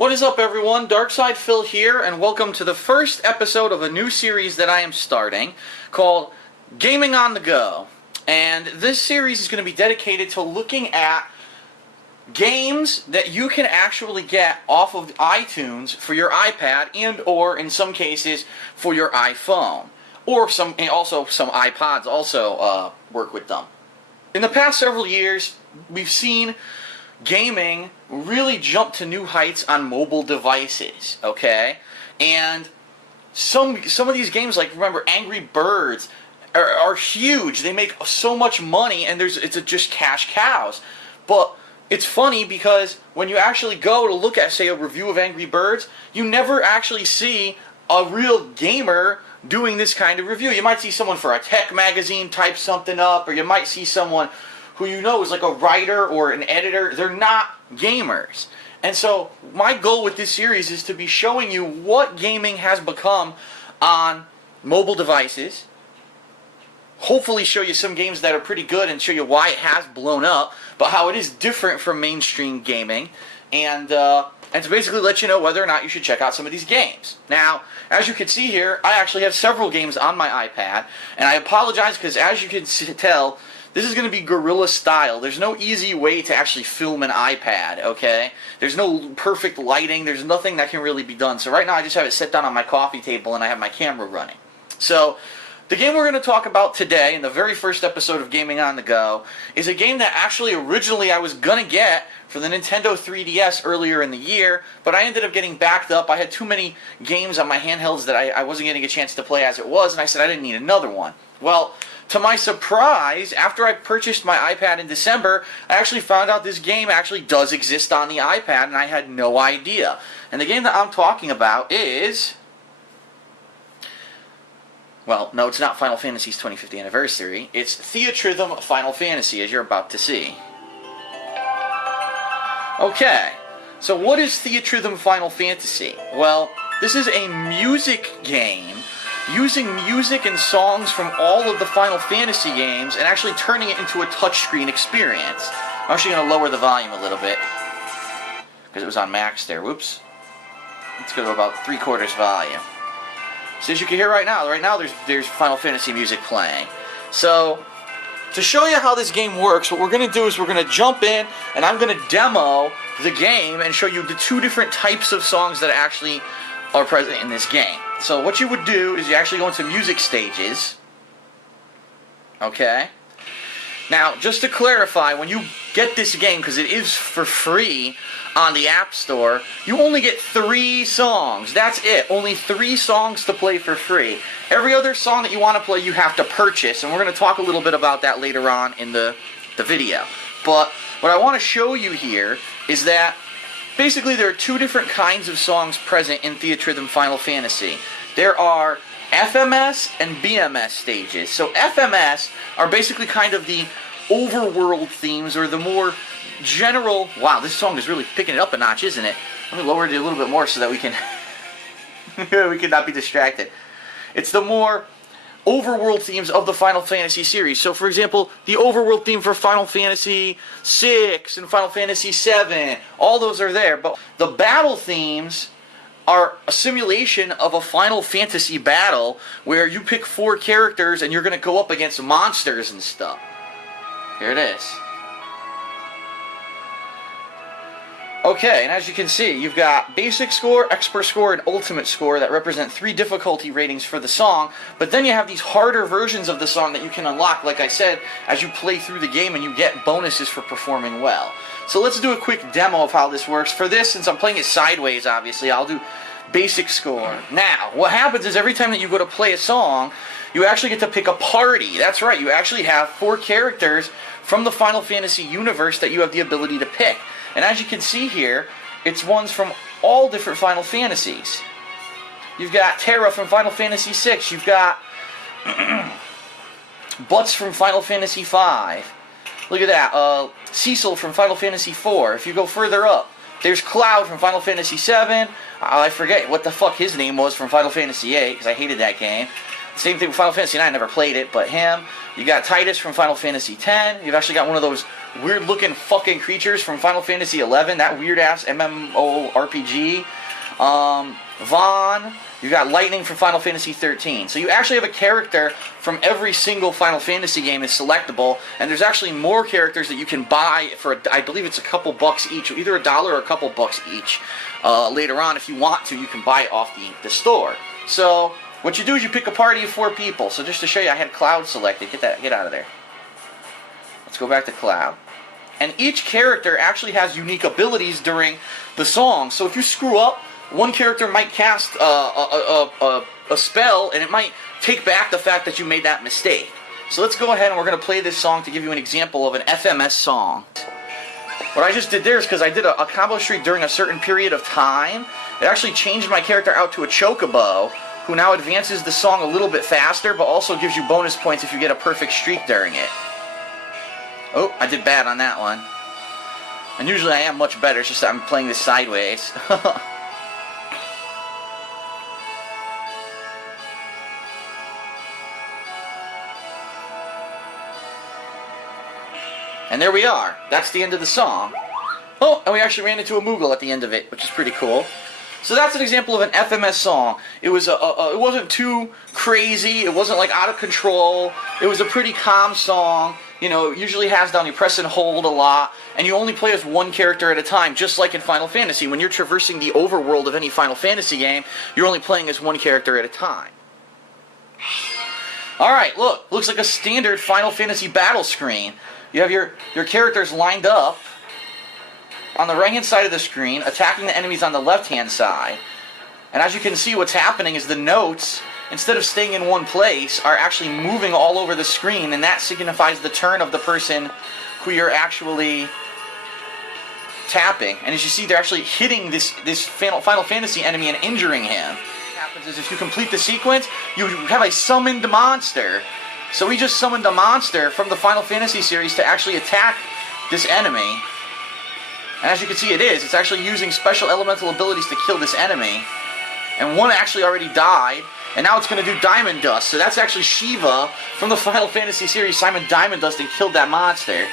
What is up, everyone? Darkside Phil here, and welcome to the first episode of a new series that I am starting called Gaming on the Go. And this series is going to be dedicated to looking at games that you can actually get off of iTunes for your iPad and or in some cases for your iPhone. Or also some iPods also work with them. In the past several years, we've seen gaming really jump to new heights on mobile devices, okay? And some of these games, like, remember, Angry Birds are huge. They make so much money, and it's just cash cows. But it's funny because when you actually go to look at, say, a review of Angry Birds, you never actually see a real gamer doing this kind of review. You might see someone for a tech magazine type something up, or you might see someone who you know is like a writer or an editor. They're not gamers. And so my goal with this series is to be showing you what gaming has become on mobile devices. Hopefully show you some games that are pretty good and show you why it has blown up, but how it is different from mainstream gaming, and to basically let you know whether or not you should check out some of these games. Now, as you can see here, I actually have several games on my iPad, and I apologize because, as you can tell, this is going to be guerrilla style. There's no easy way to actually film an iPad, okay? There's no perfect lighting. There's nothing that can really be done. So right now I just have it set down on my coffee table and I have my camera running. So the game we're going to talk about today, in the very first episode of Gaming on the Go, is a game that actually originally I was going to get for the Nintendo 3DS earlier in the year, but I ended up getting backed up. I had too many games on my handhelds that I wasn't getting a chance to play as it was, and I said I didn't need another one. Well, to my surprise, after I purchased my iPad in December, I actually found out this game actually does exist on the iPad, and I had no idea. And the game that I'm talking about is... well, no, it's not Final Fantasy's 25th anniversary. It's Theatrythm Final Fantasy, as you're about to see. Okay, so what is Theatrythm Final Fantasy? Well, this is a music game using music and songs from all of the Final Fantasy games and actually turning it into a touchscreen experience. I'm actually going to lower the volume a little bit because it was on max there. Whoops. Let's go to about 3/4 volume. So as you can hear right now there's Final Fantasy music playing. So to show you how this game works, what we're going to do is we're going to jump in and I'm going to demo the game and show you the two different types of songs that actually are present in this game. So what you would do is you actually go into music stages. Okay? Now, just to clarify, when you get this game, because it is for free on the App Store, you only get 3 songs. That's it. Only 3 songs to play for free. Every other song that you want to play, you have to purchase, and we're going to talk a little bit about that later on in the video. But what I want to show you here is that basically there are 2 different kinds of songs present in Theatrythm Final Fantasy. There are FMS and BMS stages. So FMS are basically kind of the overworld themes, or the more general... wow, this song is really picking it up a notch, isn't it? Let me lower it a little bit more so that we can we can not be distracted. It's the more overworld themes of the Final Fantasy series. So, for example, the overworld theme for Final Fantasy VI and Final Fantasy VII, all those are there. But the battle themes are a simulation of a Final Fantasy battle where you pick 4 characters and you're going to go up against monsters and stuff. Here it is. Okay, and as you can see, you've got basic score, expert score, and ultimate score that represent 3 difficulty ratings for the song, but then you have these harder versions of the song that you can unlock, like I said, as you play through the game, and you get bonuses for performing well. So let's do a quick demo of how this works. For this, since I'm playing it sideways, obviously, I'll do basic score. Now, what happens is every time that you go to play a song, you actually get to pick a party. That's right, you actually have 4 characters from the Final Fantasy universe that you have the ability to pick. And as you can see here, it's ones from all different Final Fantasies. You've got Terra from Final Fantasy VI. You've got Butts from Final Fantasy V. Look at that. Cecil from Final Fantasy IV. If you go further up, there's Cloud from Final Fantasy VII. I forget what the fuck his name was from Final Fantasy VIII, because I hated that game. Same thing with Final Fantasy 9. I never played it, but him. You got Titus from Final Fantasy 10. You've actually got one of those weird-looking fucking creatures from Final Fantasy 11. That weird-ass MMORPG. Vaughn. You got Lightning from Final Fantasy 13. So you actually have a character from every single Final Fantasy game is selectable, and there's actually more characters that you can buy for, I believe it's a couple bucks each, either $1 or a couple bucks each. Later on, if you want to, you can buy it off the store. So what you do is you pick a party of 4 people. So just to show you, I had Cloud selected. Get out of there. Let's go back to Cloud. And each character actually has unique abilities during the song. So if you screw up, one character might cast a spell, and it might take back the fact that you made that mistake. So let's go ahead and we're going to play this song to give you an example of an FMS song. What I just did there is because I did a combo streak during a certain period of time, it actually changed my character out to a chocobo, who now advances the song a little bit faster, but also gives you bonus points if you get a perfect streak during it. Oh, I did bad on that one. And usually I am much better, it's just that I'm playing this sideways. And there we are. That's the end of the song. Oh, and we actually ran into a Moogle at the end of it, which is pretty cool. So that's an example of an FMS song. It was it wasn't too crazy. It wasn't like out of control. It was a pretty calm song. You know, it usually has down you press and hold a lot, and you only play as one character at a time, just like in Final Fantasy. When you're traversing the overworld of any Final Fantasy game, you're only playing as one character at a time. Alright, look. Looks like a standard Final Fantasy battle screen. You have your characters lined up on the right-hand side of the screen, attacking the enemies on the left-hand side. And as you can see, what's happening is the notes, instead of staying in one place, are actually moving all over the screen, and that signifies the turn of the person who you're actually tapping. And as you see, they're actually hitting this Final Fantasy enemy and injuring him. What happens is if you complete the sequence, you have a summoned monster. So we just summoned a monster from the Final Fantasy series to actually attack this enemy. And as you can see, it's actually using special elemental abilities to kill this enemy. And one actually already died, and now it's going to do Diamond Dust. So that's actually Shiva from the Final Fantasy series, Simon Diamond Dust, and killed that monster.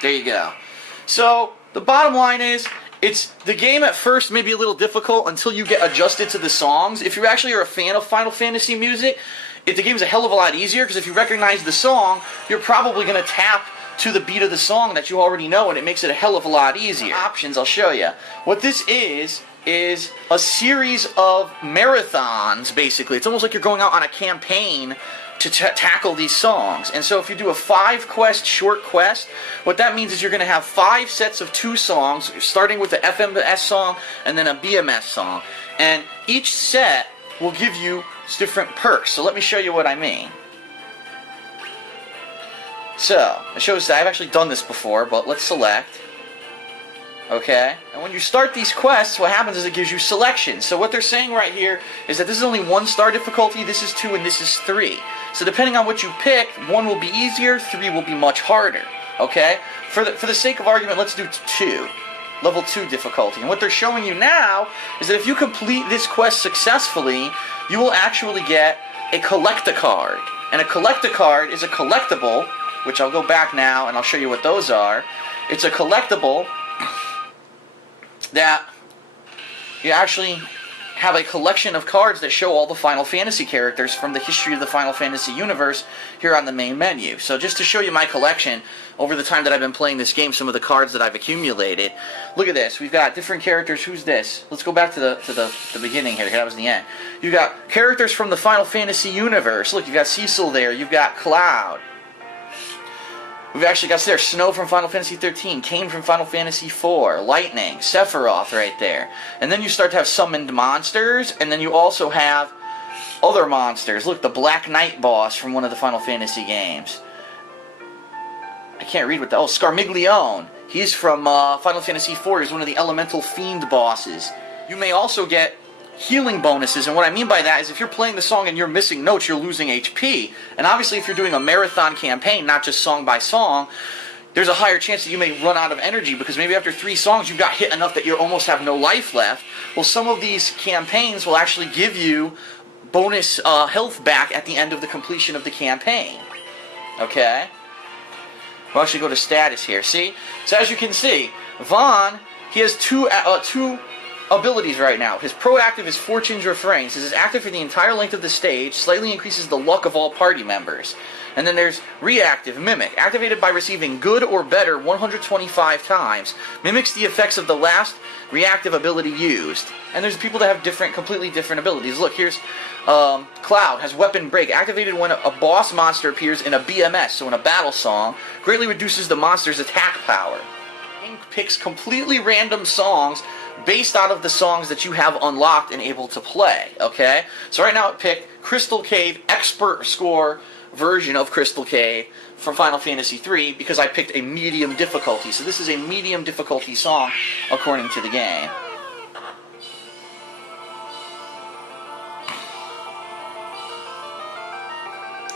There you go. So the bottom line is, the game at first may be a little difficult until you get adjusted to the songs. If you actually are a fan of Final Fantasy music, the game's a hell of a lot easier, because if you recognize the song, you're probably going to tap to the beat of the song that you already know, and it makes it a hell of a lot easier. Options, I'll show you. What this is a series of marathons, basically. It's almost like you're going out on a campaign to tackle these songs. And so if you do a 5-quest short quest, what that means is you're going to have 5 sets of 2 songs, starting with the FMS song and then a BMS song. And each set will give you different perks. So let me show you what I mean. So, it shows that I've actually done this before, but let's select. Okay? And when you start these quests, what happens is it gives you selections. So what they're saying right here is that this is only 1-star difficulty, this is 2, and this is 3. So depending on what you pick, 1 will be easier, 3 will be much harder. Okay? For the sake of argument, let's do 2. Level 2 difficulty. And what they're showing you now is that if you complete this quest successfully, you will actually get a collect-a-card. And a collect-a-card is a collectible, which I'll go back now and I'll show you what those are. It's a collectible that you actually have a collection of cards that show all the Final Fantasy characters from the history of the Final Fantasy universe here on the main menu. So just to show you my collection, over the time that I've been playing this game, some of the cards that I've accumulated. Look at this. We've got different characters. Who's this? Let's go back to the beginning here. That was the end. You've got characters from the Final Fantasy universe. Look, you've got Cecil there. You've got Cloud. We've actually got there Snow from Final Fantasy 13, Kain from Final Fantasy 4, Lightning, Sephiroth right there. And then you start to have summoned monsters, and then you also have other monsters. Look, the Black Knight boss from one of the Final Fantasy games. I can't read what the... Oh, Scarmiglione. He's from Final Fantasy 4. He's one of the Elemental Fiend bosses. You may also get healing bonuses, and what I mean by that is if you're playing the song and you're missing notes, you're losing HP. And obviously if you're doing a marathon campaign, not just song by song, there's a higher chance that you may run out of energy because maybe after 3 songs you got hit enough that you almost have no life left. Well, some of these campaigns will actually give you bonus health back at the end of the completion of the campaign. Okay? We'll actually go to status here. See? So as you can see, Vaughn, he has two abilities right now. His proactive is Fortune's Refrains. This is active for the entire length of the stage, slightly increases the luck of all party members. And then there's reactive, Mimic. Activated by receiving good or better 125 times. Mimics the effects of the last reactive ability used. And there's people that have completely different abilities. Look, here's Cloud has Weapon Break. Activated when a boss monster appears in a BMS, so in a battle song. Greatly reduces the monster's attack power. Ink picks completely random songs based out of the songs that you have unlocked and able to play. Okay? So right now it picked Crystal Cave Expert Score version of Crystal Cave from Final Fantasy III because I picked a medium difficulty. So this is a medium difficulty song according to the game.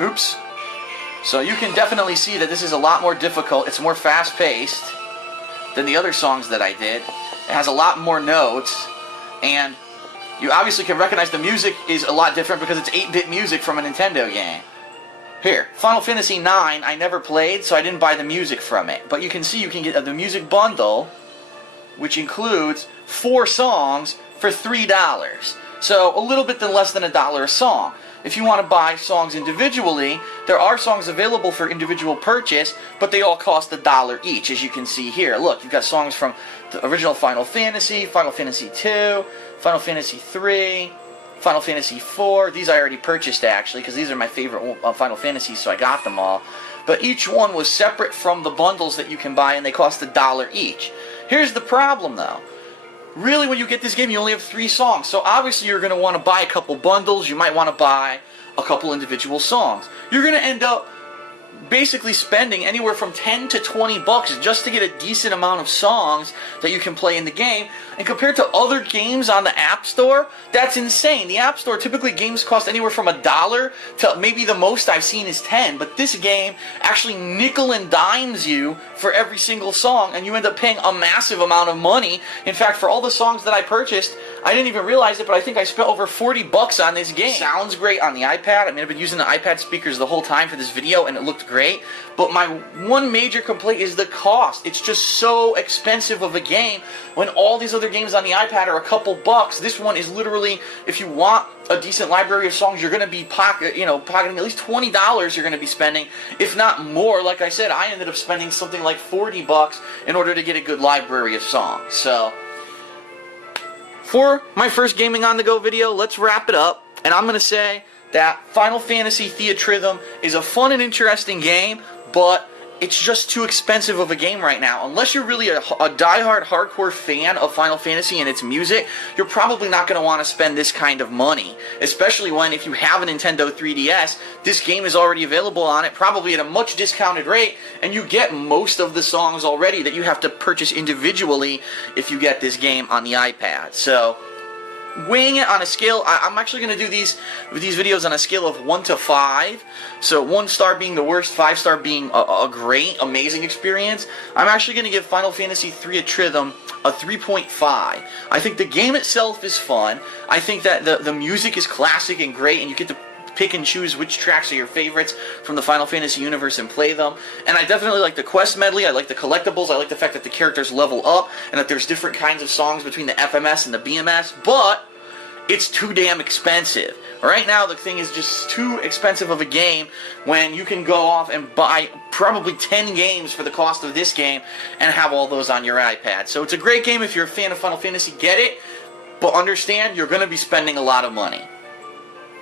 Oops. So you can definitely see that this is a lot more difficult. It's more fast-paced than the other songs that I did. It has a lot more notes, and you obviously can recognize the music is a lot different because it's 8-bit music from a Nintendo game. Here, Final Fantasy IX, I never played, so I didn't buy the music from it. But you can see you can get the music bundle, which includes 4 songs for $3. So a little bit less than $1 a song. If you want to buy songs individually, there are songs available for individual purchase, but they all cost $1 each, as you can see here. Look, you've got songs from the original Final Fantasy, Final Fantasy II, Final Fantasy III, Final Fantasy IV. These I already purchased, actually, because these are my favorite Final Fantasies, so I got them all. But each one was separate from the bundles that you can buy, and they cost $1 each. Here's the problem, though. Really, when you get this game, you only have 3 songs. So obviously you're going to want to buy a couple bundles. You might want to buy a couple individual songs. You're going to end up basically spending anywhere from 10 to 20 bucks just to get a decent amount of songs that you can play in the game. And compared to other games on the App Store, that's insane. The App Store, typically games cost anywhere from $1 to maybe the most I've seen is 10. But this game actually nickel and dimes you for every single song, and you end up paying a massive amount of money. In fact, for all the songs that I purchased, I didn't even realize it, but I think I spent over 40 bucks on this game. Sounds great on the iPad. I mean, I've been using the iPad speakers the whole time for this video, and it looked great. But my one major complaint is the cost. It's just so expensive of a game when all these other games on the iPad are a couple bucks. This one is literally, if you want a decent library of songs, you're going to be pocketing at least $20 you're going to be spending, if not more. Like I said, I ended up spending something like 40 bucks in order to get a good library of songs. So, for my first Gaming on the Go video, let's wrap it up. And I'm going to say that Final Fantasy Theatrythm is a fun and interesting game, but it's just too expensive of a game right now. Unless you're really a die-hard hardcore fan of Final Fantasy and its music, you're probably not going to want to spend this kind of money. Especially when, if you have a Nintendo 3DS, this game is already available on it, probably at a much discounted rate, and you get most of the songs already that you have to purchase individually if you get this game on the iPad. So, weighing it on a scale, I'm actually going to do these videos on a scale of 1 to 5. So 1 star being the worst, 5 star being a great, amazing experience. I'm actually going to give Final Fantasy Theatrythm a 3.5. I think the game itself is fun. I think that the music is classic and great, and you get to pick and choose which tracks are your favorites from the Final Fantasy universe and play them. And I definitely like the quest medley, I like the collectibles, I like the fact that the characters level up, and that there's different kinds of songs between the FMS and the BMS, but it's too damn expensive. Right now, the thing is just too expensive of a game when you can go off and buy probably 10 games for the cost of this game and have all those on your iPad. So it's a great game if you're a fan of Final Fantasy, get it, but understand you're going to be spending a lot of money.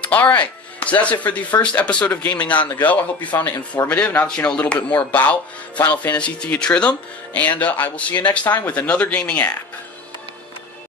Alright. So that's it for the first episode of Gaming on the Go. I hope you found it informative, now that you know a little bit more about Final Fantasy Theatrythm. And I will see you next time with another gaming app.